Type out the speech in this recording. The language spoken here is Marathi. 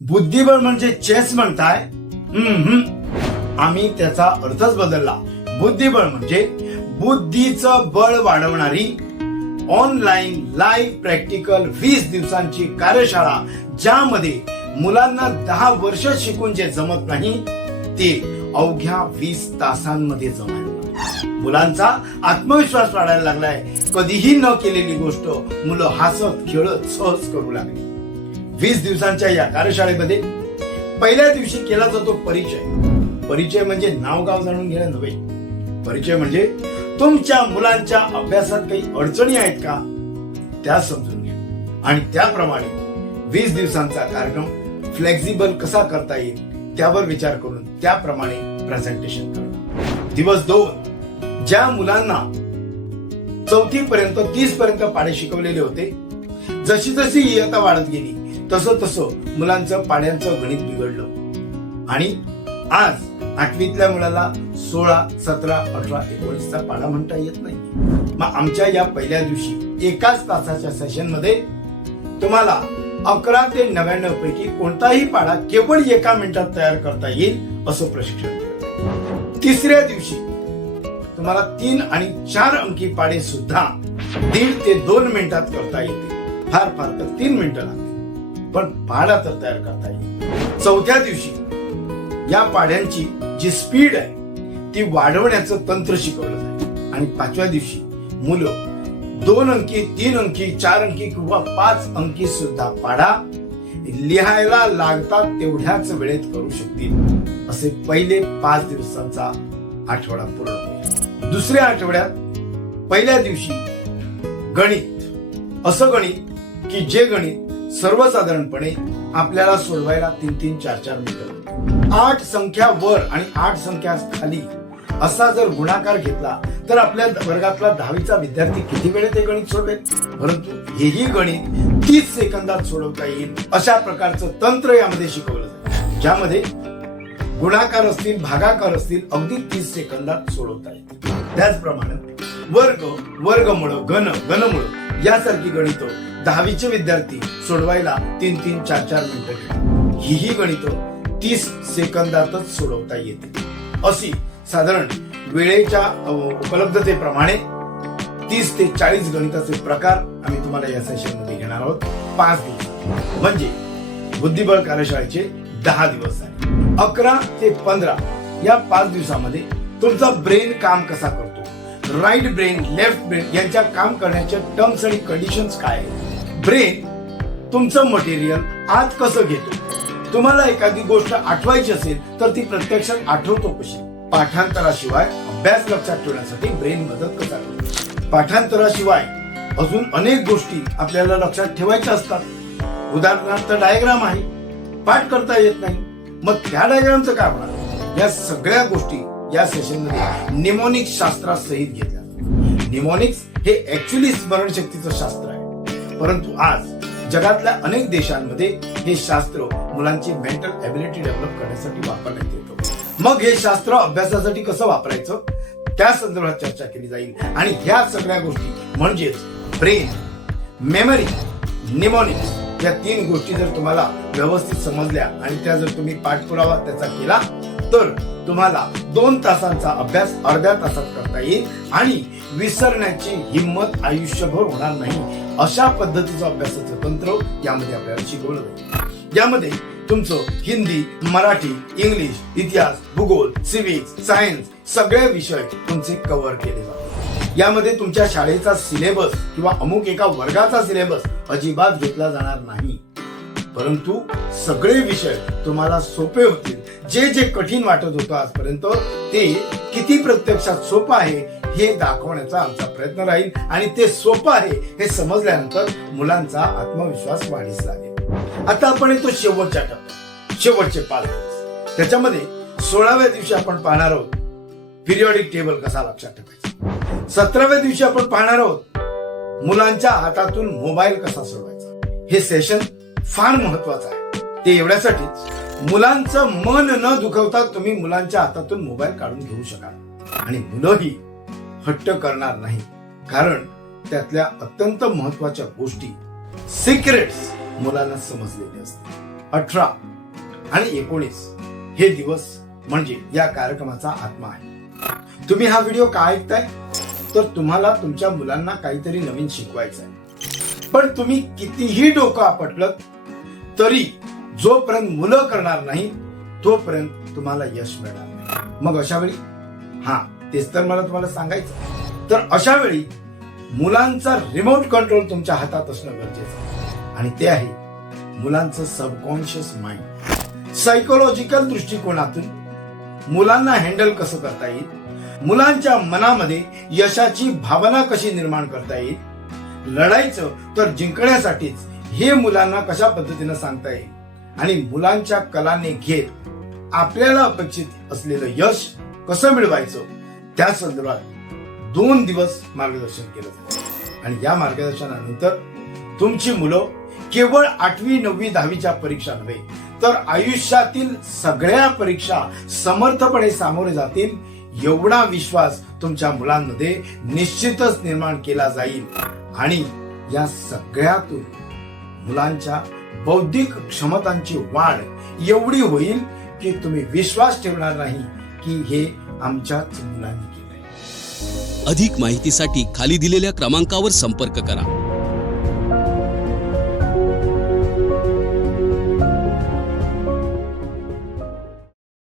बुद्धिबळ म्हणजे चेस म्हणताय? आम्ही त्याचा अर्थच बदलला. बुद्धिबळ म्हणजे बुद्धीचं बळ वाढवणारी ऑनलाईन लाईव्ह प्रॅक्टिकल वीस दिवसांची कार्यशाळा ज्यामध्ये मुलांना दहा वर्ष शिकून जे जमत नाही ते अवघ्या वीस तासांमध्ये जमणार मुलांचा आत्मविश्वास वाढायला लागलाय. कधीही न केलेली गोष्ट मुलं हसत खेळत सहज करू लागली. वीस दिवसांच्या या कार्यशाळेमध्ये पहिल्या दिवशी केला जातो परिचय. परिचय म्हणजे नाव गाव जाणून घेणं नव्हे. परिचय म्हणजे तुमच्या मुलांच्या अभ्यासात काही अडचणी आहेत का? त्या समजून घ्या आणि त्याप्रमाणे वीस दिवसांचा कार्यक्रम फ्लेक्झिबल कसा करता येईल त्यावर विचार करून त्याप्रमाणे प्रेझेंटेशन करणं. दिवस दोन ज्या मुलांना चौथी पर्यंत तीस पर्यंत पाडे शिकवलेले होते जशी जशी इयत्ता वाढत गेली तसं तसं मुलांचं पाड्यांचं गणित बिघडलं. आणि आज आठवीतल्या मुलाला सोळा सतरा अठरा एकोणीसचा पाडा म्हणता येत नाही. मग आमच्या या पहिल्या दिवशी एकाच तासाच्या सेशनमध्ये तुम्हाला अकरा ते नव्याण्णव पैकी कोणताही पाडा केवळ एका मिनिटात तयार करता येईल असं प्रशिक्षण तिसऱ्या दिवशी तुम्हाला तीन आणि चार अंकी पाडे सुद्धा दीड ते दोन मिनिटात करता येते फार फार तर तीन मिनिटं लागतात पण पाडा तर तयार करता येईल. चौथ्या दिवशी या पाड्यांची जी स्पीड आहे ती वाढवण्याचं तंत्र शिकवलं जाईल. आणि पाचव्या दिवशी मुलं दोन अंकी तीन अंकी चार अंकी किंवा पाच अंकी सुद्धा पाडा लिहायला लागतात तेवढ्याच वेळेत करू शकतील असे पहिले पाच दिवसांचा आठवडा पूर्ण होईल. दुसऱ्या आठवड्यात पहिल्या दिवशी गणित. असं गणित की जे गणित सर्वसाधारणपणे आपल्याला सोडवायला तीन तीन चार चार मीटर आठ संख्या वर आणि आठ संख्या खाली असा जर गुणाकार घेतला तर आपल्या वर्गातला दहावीचा विद्यार्थी किती वेळेत हे गणित सोडवेल? परंतु हेही गणित तीस सेकंदात सोडवता येईल अशा प्रकारचं तंत्र यामध्ये शिकवलं जाईल ज्यामध्ये गुणाकार असतील भागाकार असतील अगदी तीस सेकंदात सोडवता येईल. त्याचप्रमाणे वर्ग वर्गमुळं घन घनमुळं यासारखी गणित दहावीचे विद्यार्थी सोडवायला तीन तीन चार चार मिनिटं घेतात. हीही गणित तीस सेकंदातच सोडवता येते. अशी साधारण वेळेच्या उपलब्धतेप्रमाणे तीस ते चाळीस गणिताचे प्रकार आम्ही तुम्हाला या सेशनमध्ये घेणार आहोत. पाच दिवस. म्हणजे बुद्धिबळ कार्यशाळेचे दहा दिवस झाले. अकरा ते पंधरा या पाच दिवसामध्ये तुमचा ब्रेन काम कसा करतो? राईट ब्रेन लेफ्ट ब्रेन यांच्या काम करण्याच्या टर्म्स आणि कंडिशन्स काय आहेत? ब्रेन तुमचं मटेरियल आत कसं घेतो? तुम्हाला एखादी गोष्ट आठवायची असेल तर ती प्रत्यक्षात आठवतो कशी? पाठांतराशिवाय अभ्यास लक्षात ठेवण्यासाठी ब्रेन मदत कसा करतो? पाठांतराशिवाय अजून अनेक गोष्टी आपल्याला लक्षात ठेवायच्या असतात. उदाहरणार्थ डायग्राम आहे. पाठ करता येत नाही. मग त्या डायग्रामचं काय होणार? या सगळ्या गोष्टी या सेशनमध्ये निमोनिक्स शास्त्रासहित घेतल्या. निमोनिक्स हे ऍक्च्युली स्मरणशक्तीचं शास्त्र. परंतु आज जगातल्या अनेक देशांमध्ये हे शास्त्र मुलांची मेंटल एबिलिटी डेव्हलप करण्यासाठी वापरण्यात येतं. मग हे शास्त्र अभ्यासासाठी कसं वापरायचं? त्या संदर्भात चर्चा केली जाईल. आणि ह्या सगळ्या गोष्टी म्हणजेच ब्रेन मेमरी निमोनिक्स या तीन गोष्टी जर तुम्हाला व्यवस्थित समजल्या आणि त्या जर तुम्ही पाठपुरावा त्याचा केला तर तुम्हाला दोन तासांचा अभ्यास अर्ध्या तासात करता येईल आणि विसरण्याची हिंमत आयुष्यभर होणार नाही. अशा पद्धतीचं अभ्यासाचं तंत्र यामध्ये आपल्याला शिकवलं जाईल. यामध्ये तुमचं हिंदी मराठी इंग्लिश इतिहास भूगोल सिव्हिक्स सायन्स सगळे विषय तुमचे कव्हर केले जातात. यामध्ये तुमच्या शाळेचा सिलेबस किंवा अमुक एका वर्गाचा सिलेबस अजिबात घेतला जाणार नाही. परंतु सगळे विषय तुम्हाला सोपे होतील. जे जे कठीण वाटत होतं आजपर्यंत ते किती प्रत्यक्षात सोपं आहे हे दाखवण्याचा आमचा प्रयत्न राहील आणि ते सोपं आहे हे समजल्यानंतर मुलांचा आत्मविश्वास वाढीस लागेल. आता आपण येतो शेवटच्या टप्प्यात. शेवटचे पाच दिवस. त्याच्यामध्ये सोळाव्या दिवशी आपण पाहणार आहोत पिरियॉडिक टेबल कसा लक्षात ठेवायचा? सतराव्या दिवशी आपण पाहणार आहोत मुलांच्या हातातून मोबाईल कसा सोडवायचा? हे सेशन फार महत्वाचं आहे. ते एवढ्यासाठीच मुलांचं मन न दुखवता तुम्ही मुलांच्या हातातून मोबाईल काढून घेऊ शकाल. आणि मुलंही हट्ट करणार नाही. कारण त्यातल्या अत्यंत महत्त्वाच्या गोष्टी सिक्रेट्स मुलांना समजलेले असते अठरा आणि एकोणीस हे दिवस म्हणजे या कार्यक्रमाचा आत्मा आहे. तुम्ही हा व्हिडिओ का ऐकताय? तर तुम्हाला तुमच्या मुलांना काहीतरी नवीन शिकवायचं आहे पण तुम्ही कितीही डोकं आपटलं तरी जोपर्यंत मुलं करणार नाही तोपर्यंत तुम्हाला यश मिळणार नाही. मग अशा वेळी हा तेच तर मला तुम्हाला सांगायचं तर अशा वेळी मुलांचा रिमोट कंट्रोल तुमच्या हातात असणं गरजेचं आणि ते आहे मुलांचं सबकॉन्शियस माइंड सायकोलॉजिकल दृष्टिकोनातून मुलांना हँडल कसं करता येईल? मुलांच्या मनामध्ये यशाची भावना कशी निर्माण करता येईल? लढायचं तर जिंकण्यासाठीच हे मुलांना कशा पद्धतीनं सांगता येईल? आणि मुलांच्या कलाने घेत आपल्याला अपेक्षित असलेलं यश कसं मिळवायचं? त्या संदर्भात दोन दिवस मार्गदर्शन केलं जातं. आणि या मार्गदर्शनानंतर तुमची मुलं केवळ आठवी नववी दहावीच्या परीक्षा नव्हे तर आयुष्यातील सगळ्या परीक्षा समर्थपणे सामोरे जातील एवढा विश्वास तुमच्या मुलांमध्ये निश्चितच निर्माण केला जाईल. आणि या सगळ्यातून मुलांच्या बौद्धिक क्षमतांची वाढ एवढी होईल की तुम्ही विश्वास ठेवणार नाही की हे आमच्याच मुलांनी केलंय. अधिक माहितीसाठी खाली दिलेल्या क्रमांकावर संपर्क करा.